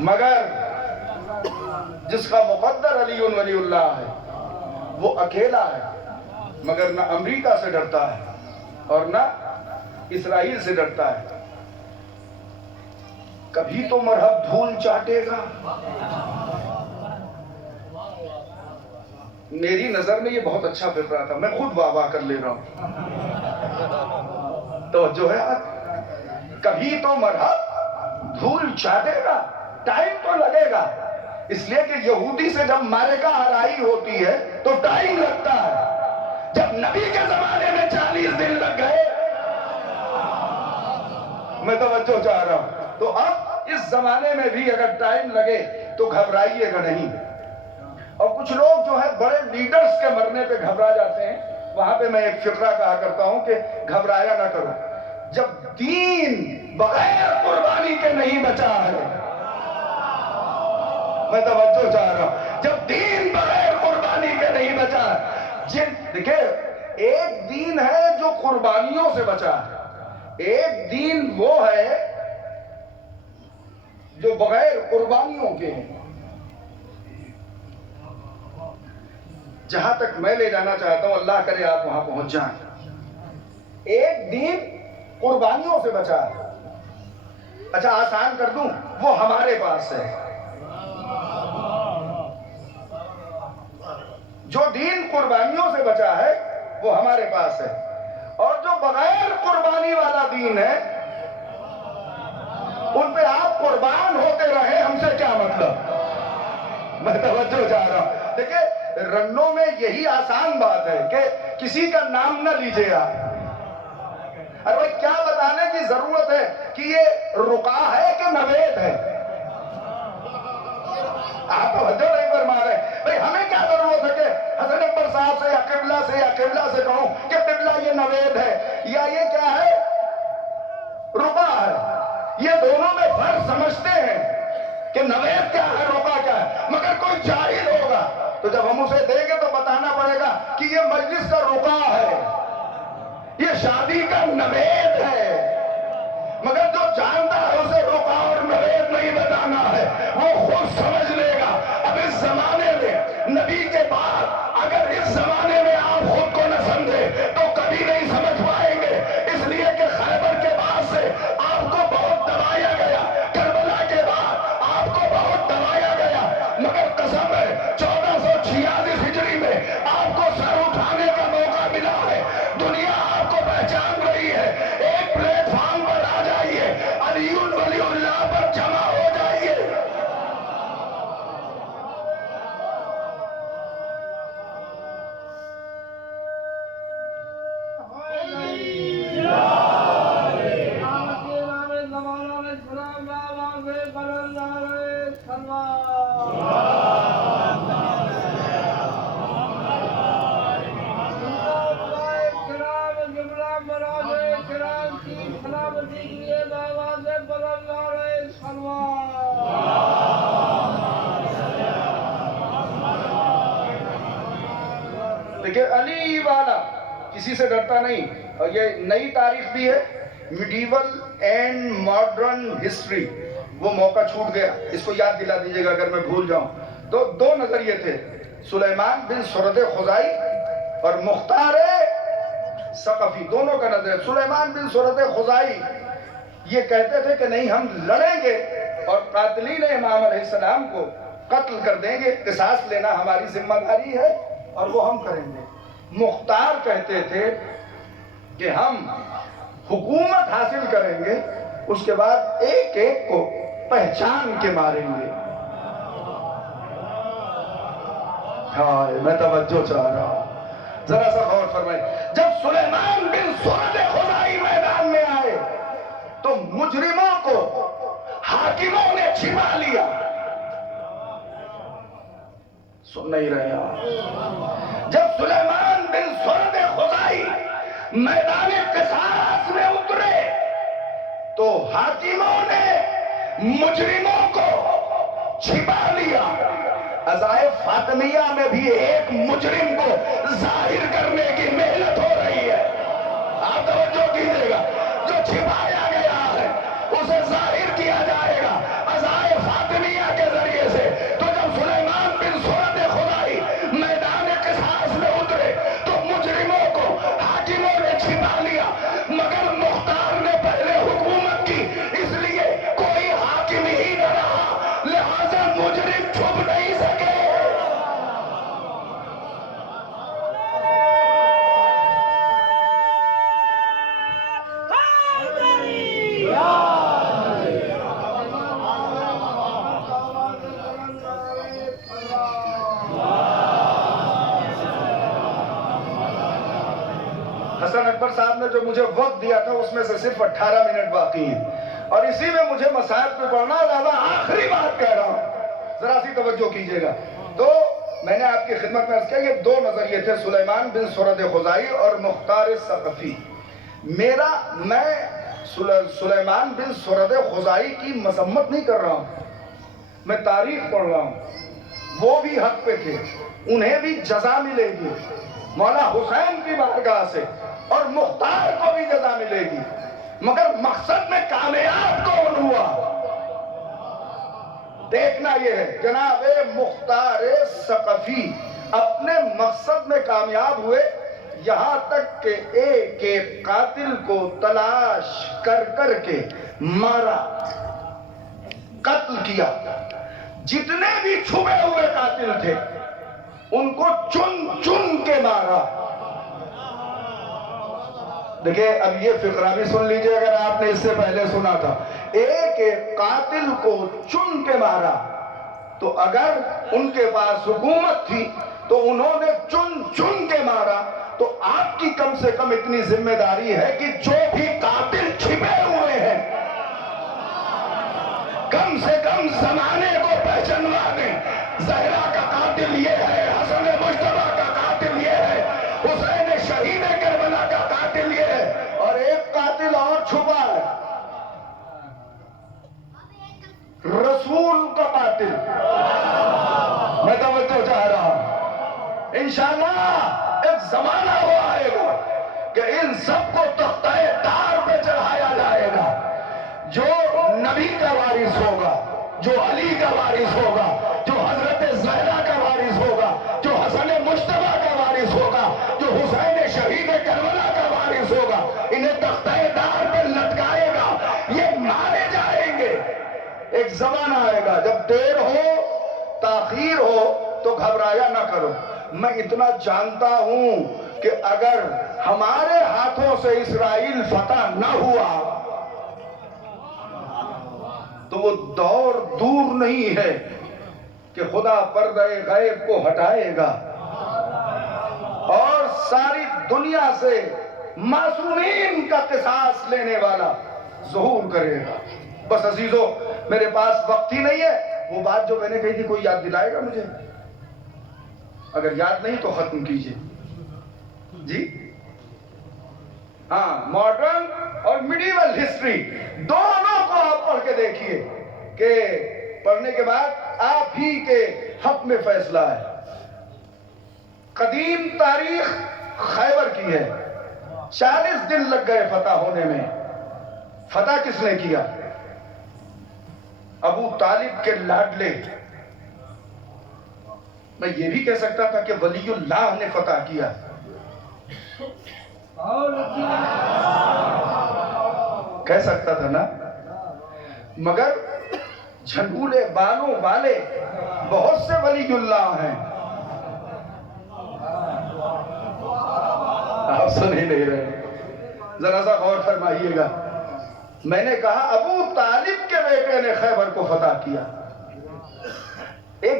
مگر جس کا مقدر علی ولی اللہ ہے وہ اکیلا ہے، مگر نہ امریکہ سے ڈرتا ہے اور نہ اسرائیل سے ڈرتا ہے۔ کبھی تو مرہب دھول چاٹے گا۔ میری نظر میں یہ بہت اچھا فقرہ تھا، میں خود واہ واہ کر لے رہا ہوں۔ توجہ ہے آپ؟ کبھی تو مرہب دھول چاٹے گا، ٹائم تو لگے گا، اس لیے کہ یہودی سے جب معرکہ آرائی ہوتی ہے تو ٹائم لگتا ہے۔ جب نبی کے زمانے میں 40 دن لگ گئے، میں توجہ چاہ رہا ہوں، تو اب اس زمانے میں بھی اگر ٹائم لگے تو گھبرائیے گا نہیں۔ اور کچھ لوگ جو ہے بڑے لیڈرز کے مرنے پہ گھبرا جاتے ہیں، وہاں پہ میں ایک فقرہ کہا کرتا ہوں کہ گھبرایا نہ کرو۔ جب دین بغیر قربانی کے نہیں بچا ہے، میں توجہ چاہ رہا ہوں، جب دین بغیر قربانی کے نہیں بچا ہے، دیکھیں ایک دین ہے جو قربانیوں سے بچا ہے، ایک دین وہ ہے جو بغیر قربانیوں کے ہیں۔ جہاں تک میں لے جانا چاہتا ہوں، اللہ کرے آپ وہاں پہنچ جائیں۔ ایک دین قربانیوں سے بچا ہے۔ اچھا آسان کر دوں، وہ ہمارے پاس ہے۔ جو دین قربانیوں سے بچا ہے وہ ہمارے پاس ہے، اور جو بغیر قربانی والا دین ہے ان پہ آپ قربان ہوتے رہے، ہم سے کیا مطلب؟ میں توجہ چاہ رہا ہوں۔ دیکھیں رنوں میں یہی آسان بات ہے کہ کسی کا نام نہ لیجیے آپ۔ ارے بھائی کیا بتانے کی ضرورت ہے کہ یہ رقا ہے کہ نوید ہے؟ آپ توجہ نہیں فرما رہے۔ بھائی ہمیں کیا ضرورت ہے کہ حسن اکبر صاحب سے یا قبلہ سے کہوں کہ قبلہ یہ نوید ہے یا یہ کیا ہے، رقا ہے؟ یہ دونوں میں فرق سمجھتے ہیں کہ نوید کیا ہے، رقا کیا ہے، مگر کوئی جاہل ہوگا تو جب ہم اسے دیں گے تو بتانا پڑے گا کہ یہ مجلس کا رقا ہے، یہ شادی کا نوید ہے۔ مگر جو جانتا ہے اسے رقا اور نوید نہیں بتانا ہے، وہ خود سمجھ لے گا۔ اب اس زمانے میں نبی کے بعد اگر اس زمانے میں آپ خود کو نہ سمجھے تو کبھی نہیں سمجھ پائیں گے، اس لیے کہ خیبر کے بعد سے آپ کو بہت دبایا گیا، کربلا کے بعد آپ کو بہت دبایا گیا، مگر قسم ہے 1446 ہجری میں آپ کو سر اٹھانے کا موقع ملا ہے، دنیا آپ کو پہچان رہی ہے۔ ایک پلیٹ فارم پر آ جائیے، علی ولی اللہ پر جمع ہو جائیے۔ دیکھیں علی والا کسی سے ڈرتا نہیں، اور یہ نئی تاریخ بھی ہے، میڈیول اینڈ ماڈرن ہسٹری، وہ موقع چھوٹ گیا، اس کو یاد دلا دیجیے گا اگر میں بھول جاؤں تو۔ دو نظریے تھے، سلیمان بن سرد خزائی اور مختار ثقفی، دونوں کا نظریہ۔ سلیمان بن سرد خزائی یہ کہتے تھے کہ نہیں ہم لڑیں گے اور قاتلین امام علیہ السلام کو قتل کر دیں گے، قصاص لینا ہماری ذمہ داری ہے اور وہ ہم کریں گے۔ مختار کہتے تھے کہ ہم حکومت حاصل کریں گے، اس کے بعد ایک ایک کو پہچان کے ماریں گے۔ ہائے میں توجہ چاہ رہا ہوں، ذرا سا غور فرمائیں۔ جب سلیمان بن سرد خزائی میدان میں آئے تو مجرموں کو حاکموں نے چھپا لیا۔ سن نہیں رہے آپ؟ جب سلیمان بن سرد خزائی میدان قصاص میں اترے تو حاکموں نے مجرموں کو چھپا لیا۔ عزائے فاطمیہ میں بھی ایک مجرم کو ظاہر کرنے کی محنت ہو رہی ہے، آپ توجہ کیجیے گا۔ جو چھپایا گیا ہے اسے ظاہر کیا جائے گا۔ حسن اکبر صاحب نے جو مجھے وقت دیا تھا اس میں سے صرف 18 منٹ باقی ہیں، اور اسی میں مجھے مسائل پہ پڑھنا ہے۔ آخری بات کہہ رہا ہوں، ذرا سی توجہ کیجئے گا۔ تو میں نے آپ کی خدمت میں عرض کیا یہ دو نظریے تھے، سلیمان بن سرد خزائی اور مختار ثقفی۔ میں سلیمان بن سرد خزائی کی مذمت نہیں کر رہا ہوں، میں تاریخ پڑھ رہا ہوں۔ وہ بھی حق پہ تھے، انہیں بھی جزا ملے گی مولا حسین کی بارگاہ سے، اور مختار کو بھی جزا ملے گی، مگر مقصد میں کامیاب کون ہوا؟ دیکھنا یہ ہے جناب مختار ثقفی اپنے مقصد میں کامیاب ہوئے، یہاں تک کہ ایک ایک قاتل کو تلاش کر کر کے مارا، قتل کیا۔ جتنے بھی چھپے ہوئے قاتل تھے ان کو چن چن کے مارا۔ دیکھیں اب یہ فقرہ بھی سن لیجئے اگر آپ نے اس سے پہلے سنا تھا۔ ایک ایک قاتل کو چن کے مارا، تو اگر ان کے پاس حکومت تھی تو انہوں نے چن چن کے مارا، تو آپ کی کم سے کم اتنی ذمہ داری ہے کہ جو بھی قاتل چھپے ہوئے ہیں کم سے کم زمانے کو پہچانوا دیں۔ زہرا کا قاتل یہ ہے، حسن مجتبیٰ کا قاتل یہ ہے، حسین شہید کربلا کا قاتل یہ ہے، اور ایک قاتل اور چھپا ہے، رسول کا قاتل۔ میں توجہ چاہ رہا ہوں، انشاءاللہ ایک زمانہ وہ آئے گا کہ ان سب کو تختہ دار پہ چڑھایا جائے گا۔ جو نبی کا وارث ہوگا، جو علی کا وارث ہوگا، جو حضرت زہرا کا وارث ہوگا، جو حسن مجتبیٰ کا وارث ہوگا، جو حسین شہید کربلا کا وارث ہوگا، انہیں تختہ دار پہ لٹکائے گا، یہ مارے جائیں گے۔ ایک زمانہ آئے گا جب دیر ہو تاخیر ہو تو گھبرایا نہ کرو۔ میں اتنا جانتا ہوں کہ اگر ہمارے ہاتھوں سے اسرائیل فتح نہ ہوا تو وہ دور دور نہیں ہے کہ خدا پردہ غیب کو ہٹائے گا اور ساری دنیا سے معصومین کا قصاص لینے والا ظہور کرے گا۔ بس عزیزو میرے پاس وقت ہی نہیں ہے، وہ بات جو میں نے کہی تھی کوئی یاد دلائے گا مجھے؟ اگر یاد نہیں تو ختم کیجئے جی۔ ہاں، ماڈرن اور میڈیول ہسٹری دونوں کو آپ پڑھ کے دیکھیے کہ پڑھنے کے بعد آپ ہی کے حق میں فیصلہ ہے۔ قدیم تاریخ خیبر کی ہے، 40 دن لگ گئے فتح ہونے میں۔ فتح کس نے کیا؟ ابو طالب کے لاڈلے، میں یہ بھی کہہ سکتا تھا کہ ولی اللہ نے فتح کیا، کہہ سکتا تھا نا، مگر جھنڈولے بالوں والے بہت سے ولی اللہ ہیں۔ آپ سن ہی نہیں رہے، ذرا سا غور فرمائیے گا۔ میں نے کہا ابو طالب کے بیٹے نے خیبر کو فتح کیا۔ ایک